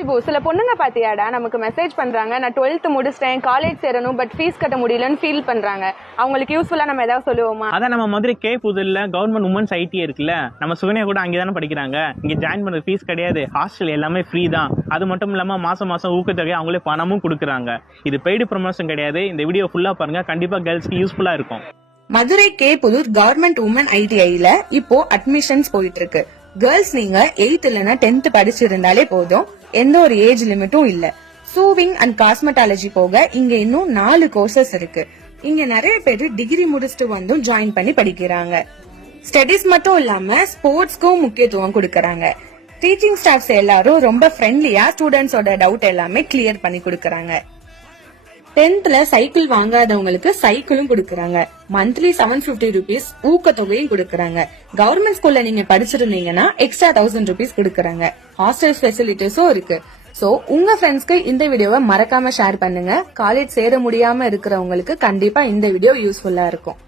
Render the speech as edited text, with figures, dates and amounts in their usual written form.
இப்போ சில பொண்ணுங்க பாத்தியாடா நமக்கு மெசேஜ் பண்றாங்க, நான் 12th முடிச்சிட்டேன், காலேஜ் சேரணும், பட் ஃபீஸ் கட்ட முடியலன்னு ஃபீல் பண்றாங்க. அவங்களுக்கு யூஸ்ஃபுல்லா நம்ம ஏதாவது சொல்லுவோமா? அதான் நம்ம மதுரை கே புதுல கவர்மெண்ட் உமன்ஸ் ஐடி இருக்குல்ல, நம்ம சுகன்யா கூட அங்கேதானே படிக்கிறாங்க. இங்க ஜாயின் பண்ண ஃபீஸ் கிடையாது, ஹாஸ்டல் எல்லாமே ஃப்ரீ தான். அது மட்டும் இல்லாம மாசம் மாசம் ஊக்கத்தொகை அவங்களே பணமும் கொடுக்குறாங்க. இது பெய்டு ப்ரமோஷன் கிடையாது. இந்த வீடியோ ஃபுல்லா பாருங்க, கண்டிப்பா கேர்ள்ஸ்க்கு யூஸ்ஃபுல்லா இருக்கும். Madurai K Pudur government woman ஐடிஐல இப்போ அட்மிஷன்ஸ் போயிட்டு இருக்கு. கேர்ள்ஸ் நீங்க 8th இல்லனா 10th படிச்சிருந்தாலே போதும், எந்த ஒரு ஏஜ் லிமிட்டும் இல்ல. சூவிங் அண்ட் காஸ்மெட்டாலஜி போக இங்க இன்னும் 4 கோர்சஸ் இருக்கு. இங்க நிறைய பேர் டிகிரி முடிச்சுட்டு வந்து ஜாயின் பண்ணி படிக்கிறாங்க. ஸ்டடிஸ் மட்டும் இல்லாம ஸ்போர்ட்ஸ்க்கும் முக்கியத்துவம் கொடுக்கறாங்க. டீச்சிங் ஸ்டாஃப்ஸ் எல்லாரும் ரொம்ப ஃப்ரெண்ட்லியா ஸ்டூடெண்ட்ஸோட டவுட் எல்லாமே கிளியர் பண்ணி கொடுக்கறாங்க. 10th சைக்கிள் வாங்காதவங்களுக்கு சைக்கிளும் கொடுக்கறாங்க. மந்த்லி 750 rupees ஊக்கத்தொகையும் கொடுக்கறாங்க. கவர்மெண்ட் ஸ்கூல்ல நீங்க படிச்சிருந்தீங்கன்னா எக்ஸ்ட்ரா 1000 rupees கொடுக்கறாங்க. ஹாஸ்டல் ஃபெசிலிட்டிஸும் இருக்கு. சோ உங்க ஃப்ரெண்ட்ஸ்க்கு இந்த வீடியோவை மறக்காம ஷேர் பண்ணுங்க. காலேஜ் சேர முடியாம இருக்கிறவங்களுக்கு கண்டிப்பா இந்த வீடியோ யூஸ்ஃபுல்லா இருக்கும்.